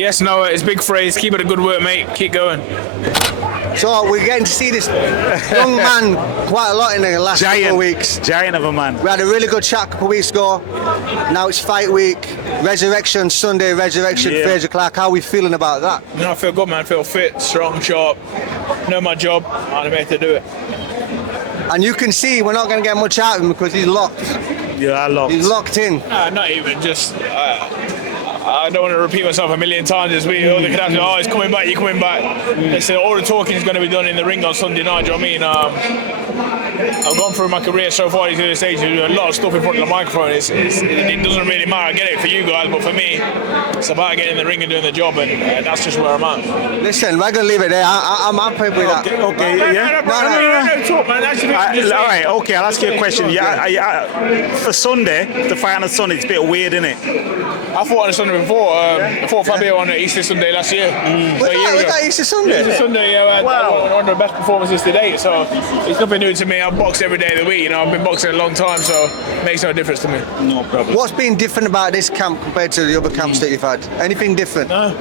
Yes, no, it's big phrase. Keep it a good work, mate. Keep going. So we're getting to see this young man quite a lot in the last couple of weeks. Giant of a man. We had a really good chat a couple of weeks ago. Now it's fight week. Resurrection Sunday, Resurrection, Frazer Clarke. How are we feeling about that? No, I feel good, man. I feel fit, strong, sharp. Know my job, and I'm here to do it. And you can see we're not going to get much out of him because he's locked. Yeah, locked. He's locked in. Not even, just... I don't want to repeat myself a million times this week. All the cadets go, he's coming back, you're coming back. They said all the talking is going to be done in the ring on Sunday night, do you know what I mean? I've gone through my career so far to this stage, there's a lot of stuff in front of the microphone. It doesn't really matter, I get it for you guys, but for me, it's about getting in the ring and doing the job, and that's just where I'm at. Listen, we're going to leave it there. I'm happy with that. Okay, yeah? No, talk, man. All right, okay, I'll ask you a question. For Sunday, the fight on Sunday, it's a bit weird, isn't it? I fought on a Sunday before. I fought Fabio on Easter Sunday last year. Was that Easter Sunday? Easter Sunday, one of the best performances to date. So it's nothing new to me. I've boxed every day of the week. I've been boxing a long time, so it makes no difference to me. No problem. What's been different about this camp compared to the other camps that you've had? Anything different? No.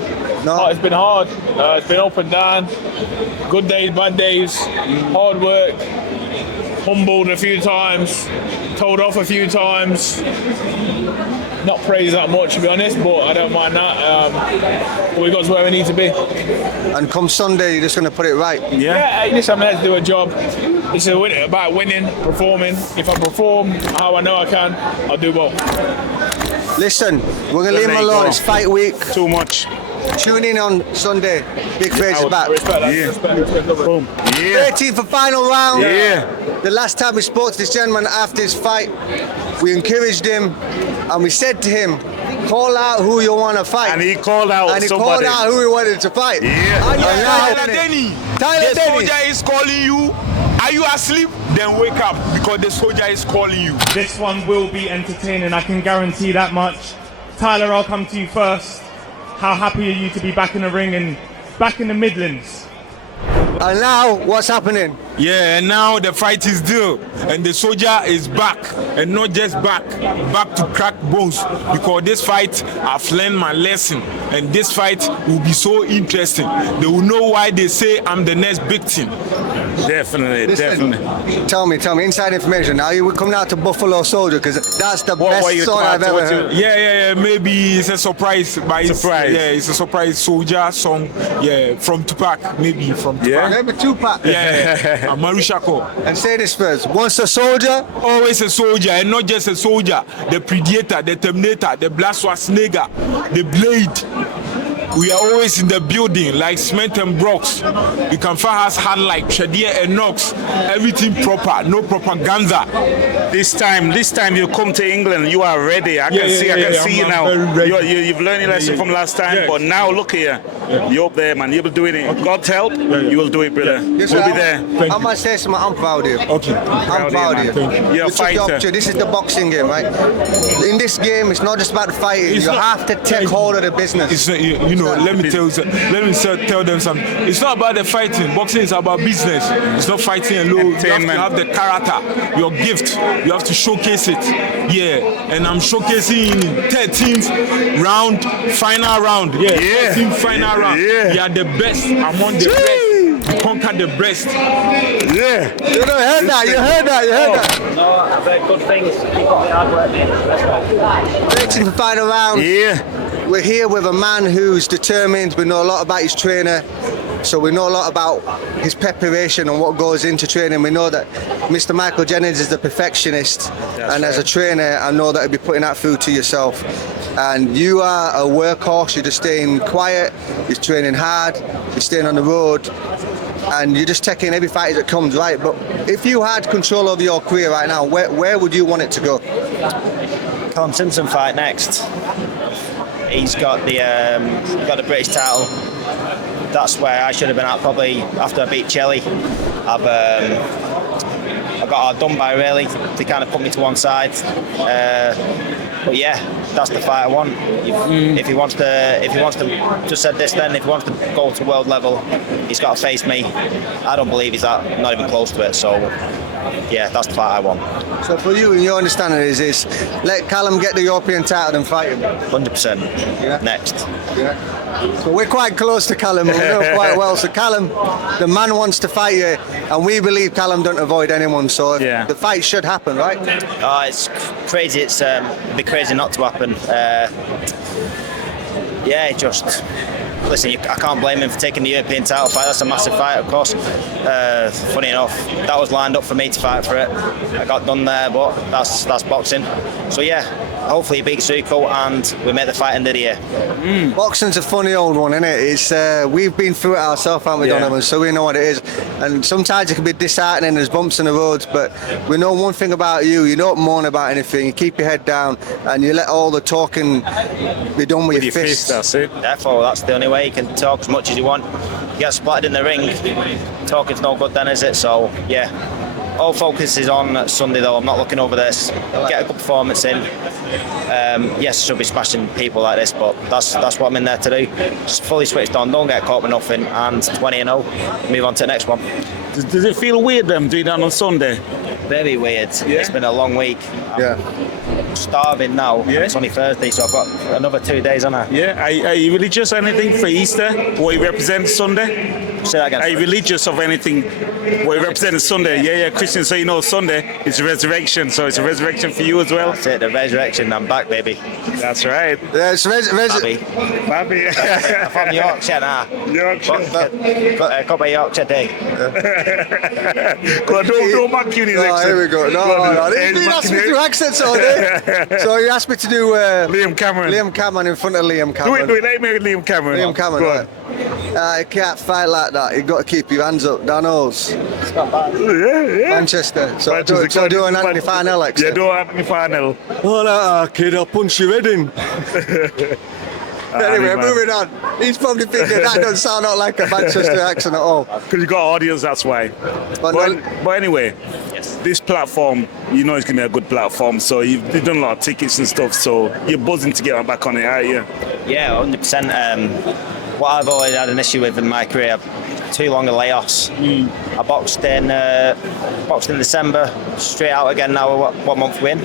No? It's been hard. It's been up and down. Good days, bad days. Hard work. Humbled a few times. Told off a few times. Not praised that much, to be honest, but I don't mind that. We got to where we need to be. And come Sunday, you're just going to put it right? Yeah, I'm here to do a job. It's about winning, performing. If I perform how I know I can, I'll do well. Listen, we're going to leave him alone. It's fight week. Too much. Tune in on Sunday. Big Frazer back. Respect that. Boom. Yeah. 13th for final round. Yeah. The last time we spoke to this gentleman after his fight, we encouraged him and we said to him, call out who you want to fight. And he called out And he somebody. called out who he wanted to fight. Yeah. And Tyler Denny. Tyler The Denny. soldier is calling you. Are you asleep? Then wake up because the soldier is calling you. This one will be entertaining, I can guarantee that much. Tyler, I'll come to you first. How happy are you to be back in the ring and back in the Midlands? And now, what's happening? Yeah, and now the fight is due, and the soldier is back, and not just back to crack bones, because this fight, I've learned my lesson, and this fight will be so interesting. They will know why they say I'm the next victim. Definitely, Listen, Tell me, inside information. Now you coming out to Buffalo Soldier, because that's the best song I've ever heard. Yeah, maybe it's a surprise, but it's a surprise soldier song, from Tupac, maybe from Tupac. Maybe Tupac. Yeah. Marushako. And say this first. Once a soldier, always a soldier, and not just a soldier. The Predator, the Terminator, the Black Schwarzenegger, the Blade. We are always in the building like cement and blocks. You can find us hard like Shadia and Knox. Everything proper, no propaganda. This time you come to England, you are ready. I can see you now. You've learned your lesson from last time, but now look here. You're up there, man. You'll be doing it. God's help, you will do it, brother. We'll be there. I must say something. I'm proud of you. Okay. I'm proud of you. You're a fighter. This is the boxing game, right? In this game, it's not just about the fighting. You have to take hold of the business. Let me tell them something. It's not about the fighting. Boxing is about business. It's not fighting alone. You have to have the character, your gift. You have to showcase it. Yeah, and I'm showcasing in 13th round, final round. 13th final round. Yeah. You are the best among the best. You conquer the best. Yeah. You heard that. No, I've heard good things. Keep up the hard work, mate. 13th final round. Yeah. We're here with a man who's determined. We know a lot about his trainer, so we know a lot about his preparation and what goes into training. We know that Mr. Michael Jennings is the perfectionist, and as a trainer, I know that he'll be putting that through to yourself. And you are a workhorse. You're just staying quiet. You're training hard. You're staying on the road. And you're just taking every fight as it comes, right? But if you had control over your career right now, where would you want it to go? Colin Simpson fight next. He's got the British title. That's where I should have been at probably after I beat Chelly. I got outdone by really. They kind of put me to one side. But yeah, that's the fight I want. If he wants to, just said this then. If he wants to go to world level, he's got to face me. I don't believe he's not even close to it. So yeah, that's the fight I want. So for you, and your understanding is let Callum get the European title and fight him. 100%. Yeah. Next. Yeah. So we're quite close to Callum, and we know quite well. So Callum, the man wants to fight you, and we believe Callum don't avoid anyone. So the fight should happen, right? It's crazy. It'd be crazy not to happen. Just listen. I can't blame him for taking the European title fight. That's a massive fight, of course. Funny enough, that was lined up for me to fight for it. I got done there, but that's boxing. So hopefully he beats Zuko and we make the fight end of the year. Boxing's a funny old one, isn't it? It's we've been through it ourselves, haven't we, Donovan? So we know what it is. And sometimes it can be disheartening. There's bumps in the roads, but we know one thing about you: you don't moan about anything. You keep your head down and you let all the talking be done with your fists. That's it. Therefore, that's the only way you can talk as much as you want. You get splattered in the ring. Talking's no good then, is it? So all focus is on Sunday, though. I'm not looking over this. Get a good performance in. Yes, I should be smashing people like this, but that's what I'm in there to do. Just fully switched on. Don't get caught with nothing. And 20-0. Move on to the next one. Does it feel weird them doing that on Sunday? Very weird. Yeah. It's been a long week. I'm starving now. Yeah. It's only Thursday, so I've got another 2 days on her. Yeah. Are you religious or anything for Easter? What you represent Sunday? Say that again. Are you religious of anything? What you represent Sunday? Yeah, Christian. So Sunday is resurrection. So it's a resurrection for you as well. That's it. The resurrection. I'm back, baby. That's right. Yeah, it's Babby. I'm from Yorkshire now. Yorkshire. Got my Yorkshire day. Don't mock you in his accent. Here we go. No. He's been asking me to do accents all day. So he asked me to do Liam Cameron. Liam Cameron in front of Liam Cameron. Do it. Let me Liam Cameron. Liam Cameron, right. You can't fight like that. You've got to keep your hands up. Dan Hall's. Yeah. Manchester. So do an Anthony Farnell accent. Yeah, do an Anthony Farnell. Oh, that kid, I'll punch your head in. Anyway, moving on. He's probably thinking that doesn't sound out like a Manchester accent at all. Because you got audience, that's why. But anyway, this platform, it's going to be a good platform. So you've done a lot of tickets and stuff. So you're buzzing to get back on it, aren't you? Yeah, 100%. What I've always had an issue with in my career, too long of layoffs. I boxed in December, straight out again now. What month we in?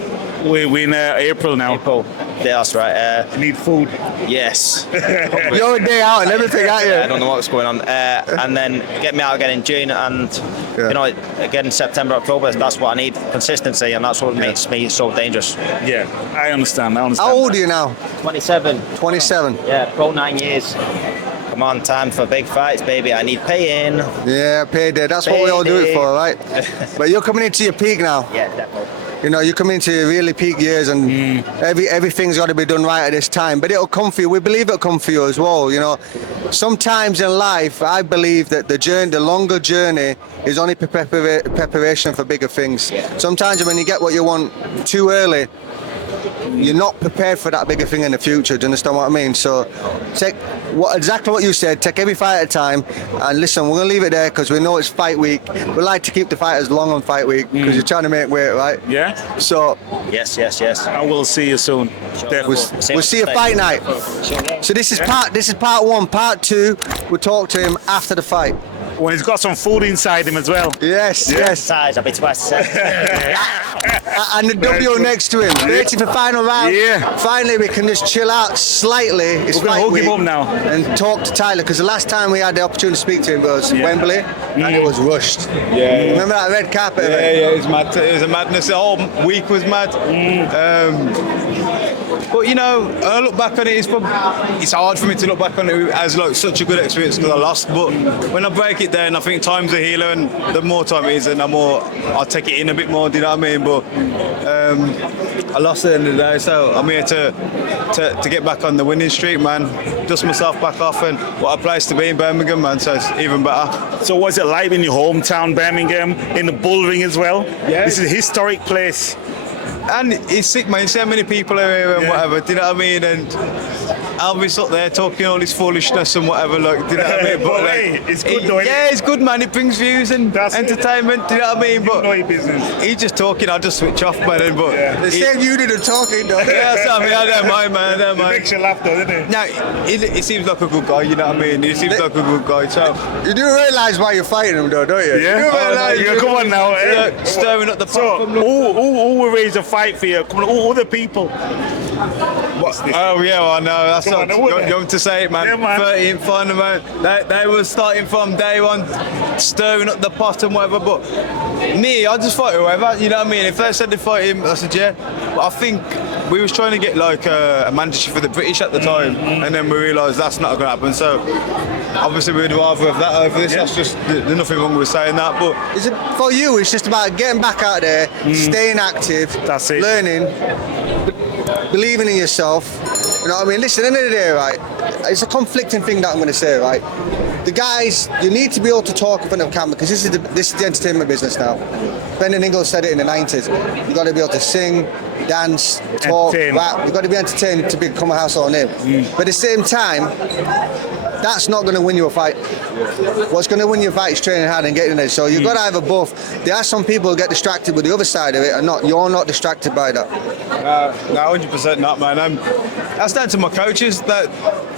We're in April now. April. Yeah, that's right. You need food. Yes. You're a day out and everything, aren't you? I don't know what's going on. And then get me out again in June and, again in September, October. That's what I need, consistency, and that's what makes me so dangerous. Yeah, I understand. How old are you now? 27. 27? Yeah, pro 9 years. Come on, time for big fights, baby. I need paying. Yeah, payday. That's what we all do it for, right? But you're coming into your peak now. Yeah, definitely. You're coming into your really peak years, and everything's got to be done right at this time. But it'll come for you. We believe it'll come for you as well. Sometimes in life, I believe that the longer journey is only preparation for bigger things. Yeah. Sometimes when you get what you want too early, you're not prepared for that bigger thing in the future. Do you understand what I mean? So take exactly what you said. Take every fight at a time. And listen, we're going to leave it there because we know it's fight week. We like to keep the fighters long on fight week because you're trying to make weight, right? Yeah. So Yes. I will see you soon. we'll see you fight night. So this is part one. Part two, we'll talk to him after the fight. When he's got some food inside him as well. Yes. Size, I'll be twice the size. And the W next to him. Waiting for final round. Yeah. Finally, we can just chill out slightly. It's We're going to fight hook week, him up now. and talk to Tyler, because the last time we had the opportunity to speak to him was Wembley, and it was rushed. Yeah. Remember that red carpet? Yeah, it was mad. It was a madness. The whole week was mad. But I look back on it. It's hard for me to look back on it as such a good experience because I lost. But when I break it down, I think time's a healer, and the more time it is, and I'll take it in a bit more. Do you know what I mean? But I lost at the end of the day, so I'm here to get back on the winning streak, man. Dust myself back off, and what a place to be in Birmingham, man. So it's even better. So what's it like in your hometown, Birmingham, in the Bull Ring as well? Yeah. This is a historic place. And it's sick, man. You see how many people are here and whatever. Do you know what I mean? And Elvis up there talking all his foolishness and whatever, like, do you know what I mean? But hey, it's good though, isn't yeah, it? it's good, man. It brings views and That's entertainment, do you know what I mean? But know your business. he's just talking, I just switch off, man. But The same you did the talking, though. yeah, that's what I mean. I don't mind, man. I don't It mind. makes you laugh though, doesn't it? No, he seems like a good guy, you know what I mean? He seems like a good guy, so. You do realise why you're fighting him, though, don't you? Yeah. Yeah, come on now. Yeah, stirring up the pot. So, who will raise a fight for you? Come on, who are the people? What's this? Oh yeah, well, I know. That's Come on, not, who you are they? want to say it, man. Yeah, man. 13th final, man. They were starting from day one, stirring up the pot and whatever. But me, I just fight whoever. You know what I mean? If they said they fight him, I said yeah. But I think we was trying to get like a manager for the British at the time, and then we realised that's not going to happen. So obviously we'd rather have that over this. Yeah. That's just there's nothing wrong with saying that. But Is it for you? It's just about getting back out there, staying active, That's it. learning, believing in yourself. You know what I mean? Listen, at the end of the day, right? It's a conflicting thing that I'm going to say, right? The guys, you need to be able to talk in front of camera because this is the entertainment business now. Brendan Ingalls said it in the 90s. You got to be able to sing, dance, talk, Entertain. rap. You got to be entertained to become a household name. But at the same time, that's not going to win you a fight. What's going to win you a fight is training hard and getting there. So you've got to have a both. There are some people who get distracted with the other side of it, and you're not distracted by that. No, 100% not, man. That's down to my coaches. That,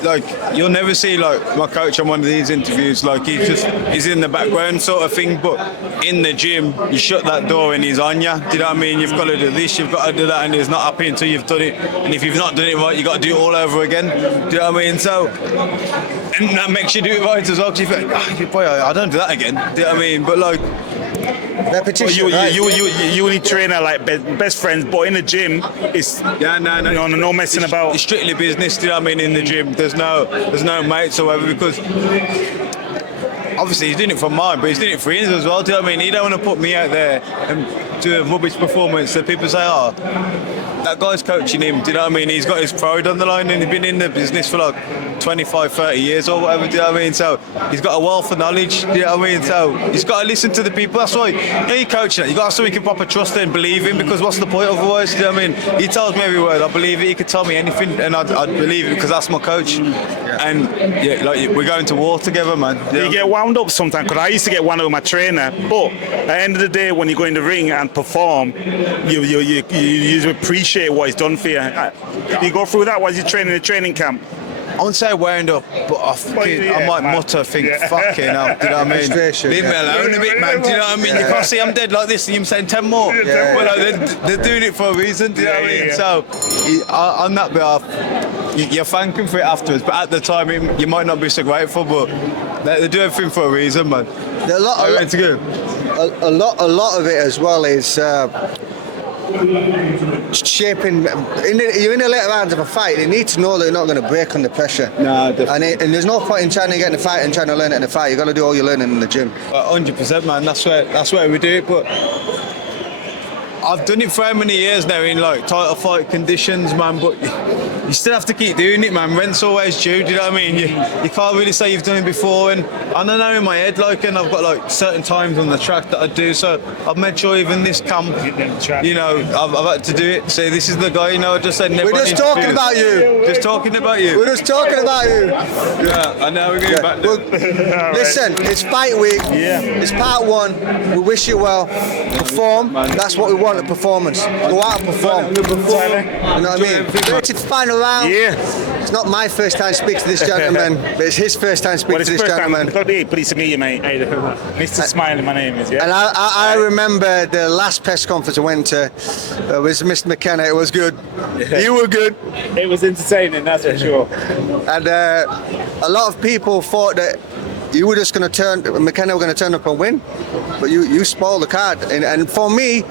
like, you'll never see like my coach on one of these interviews. Like he's in the background sort of thing. But in the gym, you shut that door and he's on you. Do you know what I mean? You've got to do this, you've got to do that, and he's not happy until you've done it. And if you've not done it right, you got to do it all over again. Do you know what I mean? So, and that makes you do it right as well. Because you think, oh, boy, I don't do that again. Do you know what I mean? But like. Repetition. You need trainer like best friends, but in the gym, it's no messing about. It's strictly business. Do you know what I mean? In the gym, there's no mates or whatever because obviously he's doing it for mine, but he's doing it for his as well. Do you know what I mean? He don't want to put me out there and do a rubbish performance so people say, oh, that guy's coaching him. Do you know what I mean? He's got his pride on the line and he's been in the business for like 25, 30 years or whatever, do you know what I mean? So he's got a wealth of knowledge, do you know what I mean? So he's got to listen to the people. That's why you coach it. You got to have someone you can proper trust and believe in because what's the point otherwise, do you know what I mean? He tells me every word, I believe it. He could tell me anything and I'd believe it because that's my coach. And yeah, like we're going to war together, man. You get wound up sometimes because I used to get wound up with my trainer, but at the end of the day when you go in the ring and perform, you appreciate what he's done for you. You go through that while you're training in the training camp. I wouldn't say wound up, but I might mutter, think, fucking hell, do you know what I mean? Leave me alone a bit, man, do you know what I mean? You can't see I'm dead like this and you're saying 10 more. Well, like, they're doing it for a reason, do you know what I mean? So, on that behalf, you're thanking for it afterwards, but at the time, you might not be so grateful, but they do everything for a reason, man. A lot of it as well is shaping. You're in the later rounds of a fight. You need to know that you're not going to break under pressure. No, definitely. And there's no point in trying to get in the fight and trying to learn it in the fight. You got to do all your learning in the gym. 100%, man. That's where we do it. But I've done it for how many years now in like title fight conditions, man. But you still have to keep doing it, man. Rent's always due. Do you know what I mean? You can't really say you've done it before. And I don't know in my head, like, and I've got like certain times on the track that I do. So I've made sure even this camp, you know, I've had to do it. Say this is the guy, you know. I just said never. We're just talking about you. Just talking about you. We're just talking about you. Yeah, I know we're going back there. Well, listen, it's fight week. Yeah. It's part one. We wish you well. Perform. That's what we want. A performance. Go out and perform. You know what I mean? Rated final round. Yeah. It's not my first time speaking to this gentleman, but it's his first time speaking to this gentleman. Pleased to meet you, mate. Mr. Smiley, my name is. Yeah. And I remember the last press conference I went to was Mr. McKenna. It was good. Yeah. You were good. It was entertaining, that's for sure. And a lot of people thought that you were just going to McKenna were going to turn up and win, but you spoiled the card. And for me,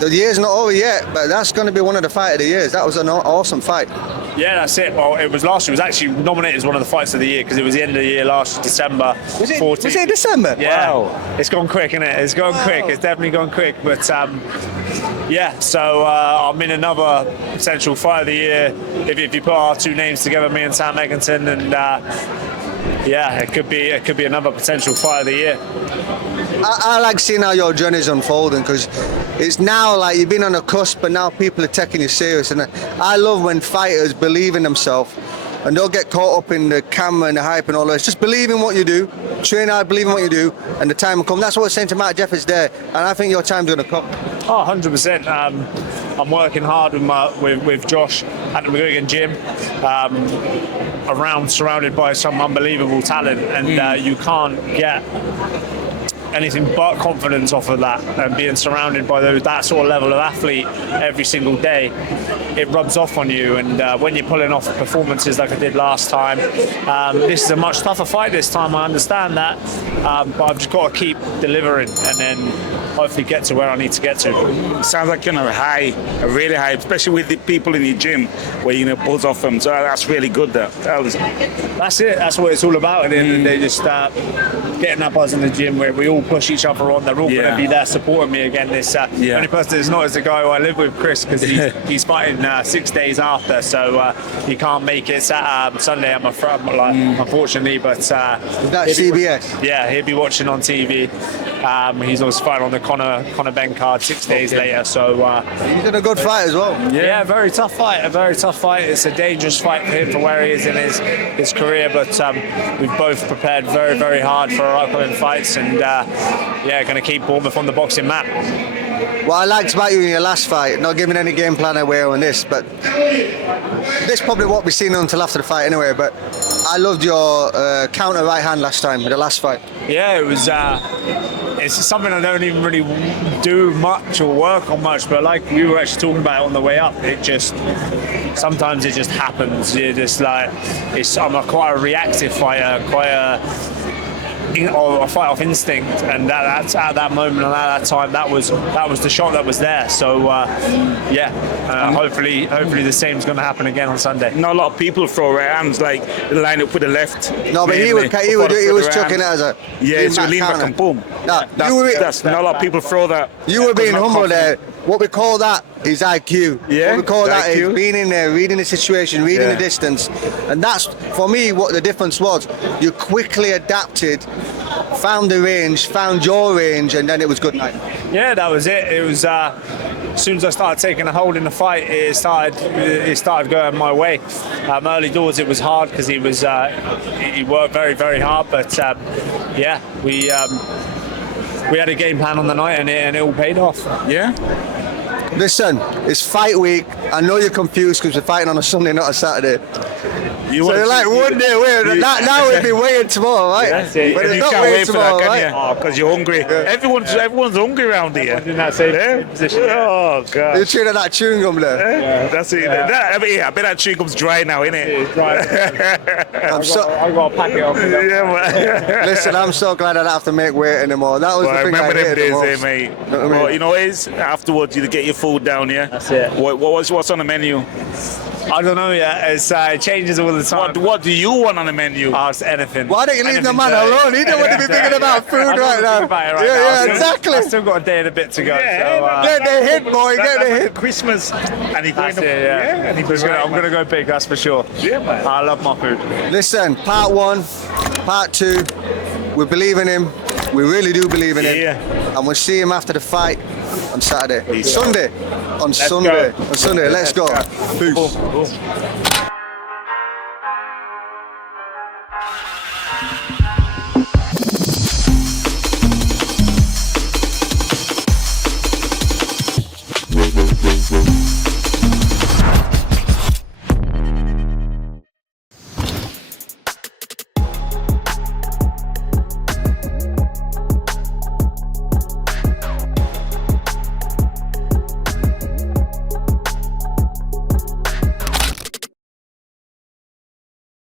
the year's not over yet, but that's going to be one of the fight of the years. That was an awesome fight. Yeah, that's it. Well, it was last year. It was actually nominated as one of the fights of the year because it was the end of the year last December. Was it December? Yeah. Wow. It's gone quick, isn't it? It's gone quick. It's definitely gone quick. But yeah, so I'm in another potential fight of the year. If you put our two names together, me and Sam Egginton, and yeah, it could be another potential fight of the year. I like seeing how your journey's unfolding because it's now like you've been on a cusp, but now people are taking you serious. And I love when fighters believe in themselves and don't get caught up in the camera and the hype and all that. Just believe in what you do, train hard, believe in what you do, and the time will come. That's what I was saying to Matt Jeffers there, and I think your time's going to come. Oh, 100%. I'm working hard with Josh at the Birmingham gym, surrounded by some unbelievable talent, and you can't get anything but confidence off of that, and being surrounded by that sort of level of athlete every single day, it rubs off on you. And when you're pulling off performances like I did last time, this is a much tougher fight this time, I understand that, but I've just got to keep delivering and then hopefully get to where I need to get to. Sounds like you're high, really high, especially with the people in your gym where you buzz off them. So that's really good. That's it. That's what it's all about. At the end of the day, just getting that buzz in the gym where we all push each other on. They're all going to be there supporting me again. This only person that's not is the guy who I live with, Chris, because he's fighting 6 days after, so he can't make it Sunday. I'm afraid, unfortunately, but that's CBS. Yeah, he'll be watching on TV. He's obviously fighting on the Conor Ben card 6 days later, so he's in a good fight as well. Yeah, very tough fight. A very tough fight. It's a dangerous fight for him for where he is in his career, but we've both prepared very, very hard for our upcoming fights, and going to keep Bournemouth on the boxing map. What I liked about you in your last fight, not giving any game plan away on this, but this probably won't be seen until after the fight anyway, but I loved your counter right hand last time, the last fight. Yeah, it was. It's something I don't even really do much or work on much, but like we were actually talking about it on the way up, sometimes it just happens. You're just like, I'm quite a reactive fighter, or a fight off instinct, and that's at that moment and at that time, that was the shot that was there. So hopefully the same is going to happen again on Sunday. Not a lot of people throw right hands, like line up with the left. No, but he was chucking it as a so lean back and boom. No, that's not a lot of people throw that. You were being humble there. What we call that is IQ. Yeah, what we call that IQ. is being in there, reading the situation, reading the distance. And that's, for me, what the difference was. You quickly adapted, found the range, found your range, and then it was good night. Yeah, that was it. It was as soon as I started taking a hold in the fight, it started going my way. Early doors it was hard because he worked very, very hard, but we had a game plan on the night, and it all paid off. Yeah. Listen, it's fight week. I know you're confused because we're fighting on a Sunday, not a Saturday. So you're like 1 day away. Now we'll be waiting tomorrow, right? That's it. But you can't wait for that, can you? Because you're hungry. Yeah. Everyone's hungry around here. In that same position. Oh God. You're chewing that chewing gum there. Yeah. That's it. I bet that chewing gum's dry now, isn't it? It's dry. I've got to pack it off. Listen, I'm so glad I don't have to make weight anymore. That was the thing I hated the most. Mate. Well, you know what it is? Afterwards, you get your food down, yeah? That's it. What's on the menu? I don't know yet. It changes all the time. What do you want on the menu? It's anything. Why don't you leave the man alone? He don't want to be thinking about food right now. Yeah, exactly. I've still got a day and a bit to go. Get the hit, boy. Get the hit. Christmas. And he's going I'm going to go big, that's for sure. Yeah, man. I love my food. Listen, part 1, part 2. We believe in him. We really do believe in him. Yeah. And we'll see him after the fight on Saturday. Peace. Sunday. On Sunday. Go. On Sunday. Let's go. Peace. Cool.